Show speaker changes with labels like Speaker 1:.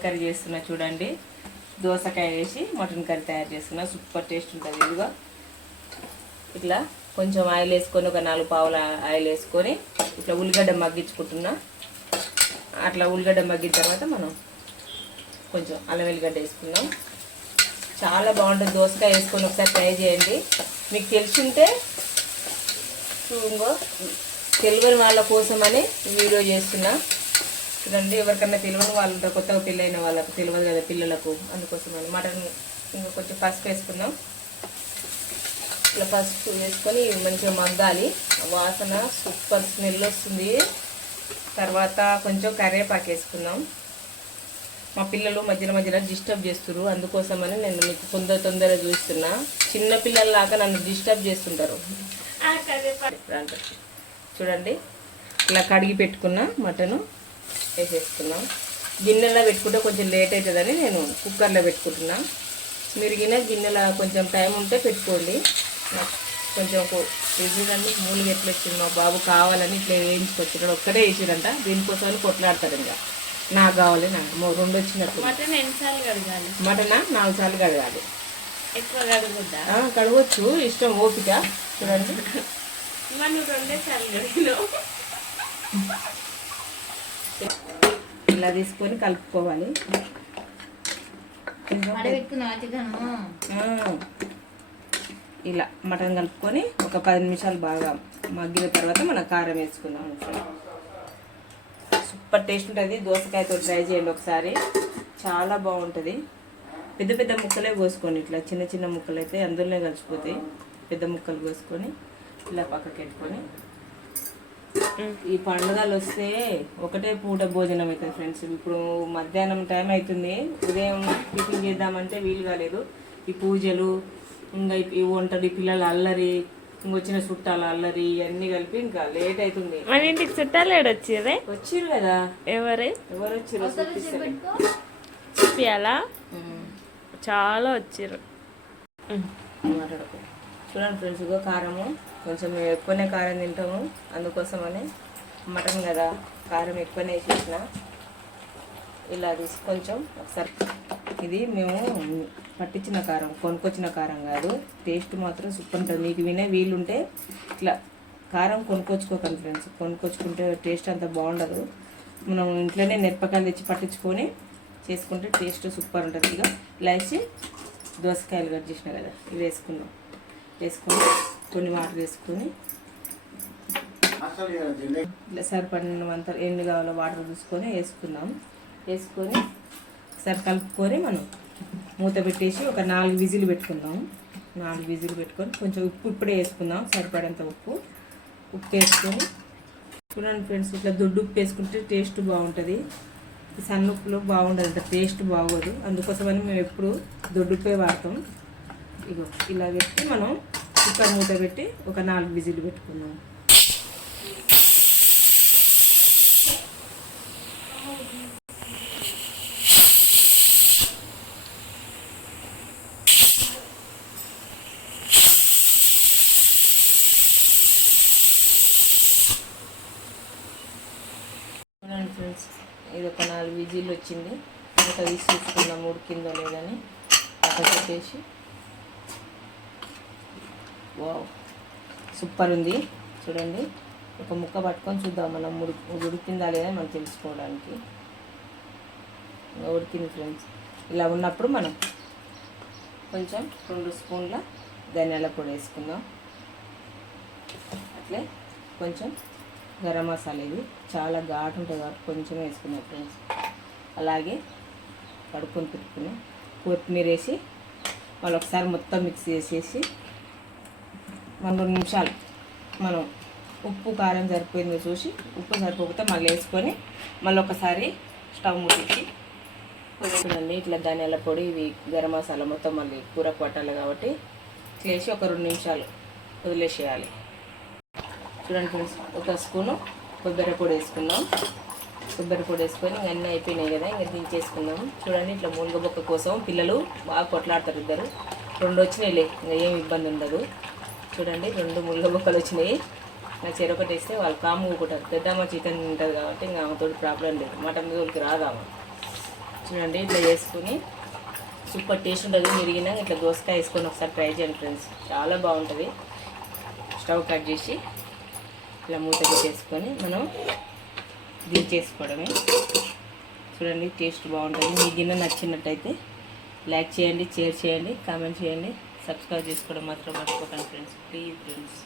Speaker 1: Mutton curry చేస్తున్నా చూడండి. దోసకాయ వేసి మటన్ కర్రీ తయారు చేస్తున్నా. సూపర్ టేస్ట్ ఉంటుంది ఇదిగో. ఇట్లా కొంచెం ఆయిల్ వేసుకొని ఒక నాలుగు పావుల ఆయిల్ వేసుకొని ఇట్లా ఉల్లిగడ్డ మగ్గించుకుంటున్నా. అట్లా ఉల్లిగడ్డ మగ్గిన తర్వాత మనం కొంచెం అల్లం వెల్లిగడ్డ వేసుకుందాం. చాలా బాగుంటుంది. దోసకాయ వేసుకొని ఒకసారి ట్రై చేయండి. మీకు తెలిసింటే ఇంకో తెలుగు వాళ్ళ కోసమని వీడియో చేస్తున్నా. చూడండి ఎవరికన్నా తెలియని వాళ్ళు ఉంటారు కొత్తగా పెళ్ళైన వాళ్ళకు తెలియదు కదా పిల్లలకు అందుకోసమని మటన్ ఇంకా కొంచెం పసుపు వేసుకుందాం. ఇట్లా పసుపు వేసుకొని మంచిగా మగ్గాలి. వాసన సూపర్ స్మెల్ వస్తుంది. తర్వాత కొంచెం కరివేపాకు వేసుకుందాం. మా పిల్లలు మధ్యలో మధ్యలో డిస్టర్బ్ చేస్తున్నారు అందుకోసమని నేను మీకు తొందర తొందరగా చూస్తున్నా. చిన్న పిల్లల్లాగా నన్ను డిస్టర్బ్ చేస్తుంటారు. చూడండి ఇలా కడిగి పెట్టుకున్న మటను. వేసేసుకున్నాం గిన్నెలో పెట్టుకుంటే కొంచెం లేట్ అవుతుందని నేను కుక్కర్లో పెట్టుకుంటున్నా. మీరు గిన్నె గిన్నెలో కొంచెం టైం ఉంటే పెట్టుకోండి. కొంచెం ఒక చూడండి మూలు ఎట్లా వచ్చింది మా బాబు కావాలని ఇట్లా వేయించుకొచ్చినాడు ఒక్కటే వేసిరంట దీనికోసమని కొట్లాడతారు ఇంకా. నాకు కావాలి నాకు. రెండు వచ్చినట్టు.
Speaker 2: మటన్ ఎన్నిసార్లు కడగాలి?
Speaker 1: మటన్? నాలుగు సార్లు కడగాలి.
Speaker 2: ఎక్కువ కడగొద్దా?
Speaker 1: కడగొచ్చు. ఇష్టం ఓపిక. చూడండి.
Speaker 2: నువ్వు రెండే సార్లు కడిగినావు.
Speaker 1: ఇలా తీసుకొని కలుపుకోవాలి. ఇలా మటన్ కలుపుకొని ఒక పది నిమిషాలు బాగా మగ్గిన తర్వాత మనం కారం వేసుకుందాం సూపర్ టేస్ట్ ఉంటుంది. దోసకాయతో ట్రై చేయండి ఒకసారి. చాలా బాగుంటుంది. పెద్ద పెద్ద ముక్కలే కోసుకొని ఇట్లా. చిన్న చిన్న ముక్కలు అయితే అందులోనే కలిసిపోతాయి. పెద్ద ముక్కలు కోసుకొని ఇలా పక్కకి పెట్టుకొని ఈ పండుగలు వస్తే ఒకటే పూట భోజనం అవుతుంది ఫ్రెండ్స్. ఇప్పుడు మధ్యాహ్నం టైం అవుతుంది. ఉదయం టిఫిన్ చేద్దామంటే వీలు కాలేదు. ఈ పూజలు ఇంకా ఈ- ఈ వంటలు పిల్లల అల్లరి ఇంకొచ్చిన చుట్టాల అల్లరి ఇవన్నీ కలిపి ఇంకా లేట్ అవుతుంది.
Speaker 2: మన ఇంటికి చుట్టాలు ఏడొచ్చేదే
Speaker 1: వచ్చిర్రు? కదా.
Speaker 2: ఎవరు?
Speaker 1: ఎవరు.
Speaker 2: చూపియాలా?
Speaker 1: ఉమ్.
Speaker 2: చాలా వచ్చిర్రు.
Speaker 1: మాట్లాడకు. చూడండి ఫ్రెండ్స్ ఇగో కారము. కొంచెం మేము ఎక్కువనే కారం తింటాము. అందుకోసమని మటన్ కదా కారం ఎక్కువనే వేసేసిన ఇలా తీసి కొంచెం ఒకసారి. ఇది మేము పట్టించిన కారం కొనుక్కొచ్చిన కారం కాదు. టేస్ట్ మాత్రం సూపర్ ఉంటుంది. మీకు వినే వీలుంటే ఇట్లా కారం కొనుక్కొచ్చుకోకండి ఫ్రెండ్స్. కొనుక్కొచ్చుకుంటే టేస్ట్ అంత బాగుండదు. మనం ఇంట్లోనే మిరపకాయలు తెచ్చి పట్టించుకొని చేసుకుంటే టేస్ట్ సూపర్ ఉంటుంది. ఇక ఇలా వేసి దోసకాయలు కట్ చేసిన కదా ఇవి వేసుకున్నాం వేసుకొని కొన్ని వాటర్ వేసుకొని ఇట్లా సరిపడినంత ఎన్ని కావాలో వాటర్ చూసుకొని వేసుకున్నాం వేసుకొని ఒకసారి కలుపుకొని మనం మూత పెట్టేసి ఒక నాలుగు విజిల్ పెట్టుకుందాం. నాలుగు విజిల్ పెట్టుకొని కొంచెం ఉప్పు ఇప్పుడే వేసుకుందాం సరిపడేంత ఉప్పు. ఉప్పు వేసుకొని చూడండి ఫ్రెండ్స్ ఇట్లా దొడ్డు ఉప్పు వేసుకుంటే టేస్ట్ బాగుంటుంది. ఈ సన్న ఉప్పులో బాగుండదు అంత టేస్ట్ బాగోదు. అందుకోసమని మేము ఎప్పుడు దొడ్డుపే వాడతాం. ఇగో ఇలా పెట్టి మనం కుక్కర్ మూత పెట్టి ఒక నాలుగు విజిల్ పెట్టుకున్నాం ఫ్రెండ్స్ ఇది ఒక నాలుగు విజిల్ వచ్చింది. ఇంకా తీసి చూసుకుందాం ఉడికిందో లేదని. అక్కడ పెట్టేసి. వావ్. సూపర్ ఉంది. చూడండి. ఒక ముక్క పట్టుకొని చూద్దాం. మనం ఉడి ఉడికిందా లేదా మనం తెలుసుకోవడానికి. ఉడికింది ఫ్రెండ్స్. ఇలా ఉన్నప్పుడు మనం కొంచెం రెండు స్పూన్ల ధనియాల పొడి వేసుకుందాం. అట్లే కొంచెం గరం మసాలా ఇది చాలా ఘాటు ఉంటుంది కాబట్టి కొంచెం వేసుకున్నాం ఫ్రెండ్స్. అలాగే కడుక్కొని పెట్టుకుని కొత్తిమీర వేసి మళ్ళీ ఒకసారి మొత్తం మిక్స్ చేసేసి మన రెండు నిమిషాలు మనం ఉప్పు కారం సరిపోయిందో చూసి ఉప్పు సరిపోతే మళ్ళీ వేసుకొని మళ్ళీ ఒకసారి స్టవ్ ముట్టించి చూడండి ఇట్లా ధనియాల పొడి ఇవి గరం మసాలా మొత్తం మళ్ళీ కూర పట్టాలి కాబట్టి చేసి ఒక రెండు నిమిషాలు వదిలేసేయాలి. చూడండి ఫ్రెండ్స్ ఒక స్పూను కొబ్బరి పొడి వేసుకుందాం. కొబ్బరి పొడి వేసుకొని ఇంక అన్నీ అయిపోయినాయి కదా ఇంకా దించేసుకుందాం. చూడండి ఇట్లా మూలుగ బొక్క కోసం పిల్లలు బాగా కొట్లాడతారు ఇద్దరు. రెండు వచ్చినాయిలే ఇంకా ఏం ఇబ్బంది ఉండదు. చూడండి రెండు ముళ్ళ ముక్కలు వచ్చినాయి. నా చెరొకటి వేస్తే వాళ్ళు కాము ఊకుంటారు పెద్దమ్మ చికెన్ తింటుంది కాబట్టి ఇంకా ఆమెతో ప్రాబ్లం లేదు. మటన్ జోలికి రాదాము చూడండి ఇట్లా చేసుకుని సూపర్ టేస్ట్ ఉంటుంది. మిరిగినా ఇట్లా దోసకాయ వేసుకొని ఒకసారి ట్రై చేయండి ఫ్రెండ్స్ చాలా బాగుంటుంది. స్టవ్ కట్ చేసి ఇట్లా మూత పెట్టేసుకొని మనం దించేసుకోవడమే చూడండి టేస్ట్ బాగుంటుంది. మీ గిన్నె నచ్చినట్టయితే లైక్ చేయండి షేర్ చేయండి కామెంట్ చేయండి. సబ్స్క్రైబ్ చేసుకోవడం మాత్రం మర్చిపోకండి ఫ్రెండ్స్. Please friends.